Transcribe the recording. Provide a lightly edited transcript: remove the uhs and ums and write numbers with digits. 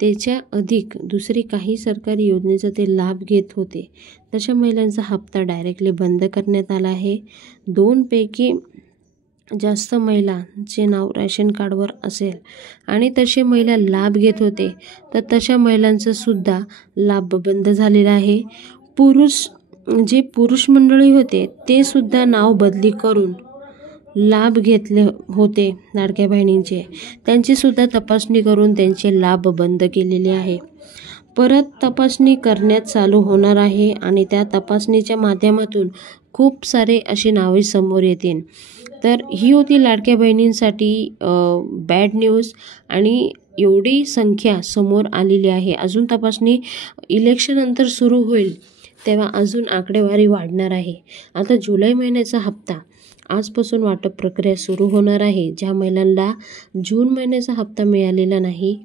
त्याच्या अधिक दुसरी काही सरकारी योजनेचा ते लाभ घेत होते, तशा महिलांचा हप्ता डायरेक्टली बंद करण्यात आला आहे. 2 पैकी जास्त महिलांचे नाव रेशन कार्डवर असेल आणि तसे महिला लाभ घेत होते, तर तशा महिलांचा सुद्धा लाभ बंद झालेला आहे. पुरुष मंडळी होते ते सुद्धा नाव बदली करून लाभ घेतले होते लाडक्या बहिणींचे, त्यांची सुद्धा तपासणी करून त्यांचे लाभ बंद केलेले आहे. परत तपासणी करण्यात चालू होणार आहे आणि त्या तपासणीच्या माध्यमातून खूप सारे अशी नावे समोर येतील. तर ही होती लाडक्या बहिणींसाठी बॅड न्यूज आणि एवढी संख्या समोर आलेली आहे. अजून तपासणी इलेक्शननंतर सुरू होईल तेव्हा अजून आकडेवारी वाढणार आहे. आता जुलै महिन्याचा हप्ता आजपासून वाटप प्रक्रिया सुरू होणार आहे. ज्या महिलांना जून महिन्याचा हप्ता मिळालेला नाही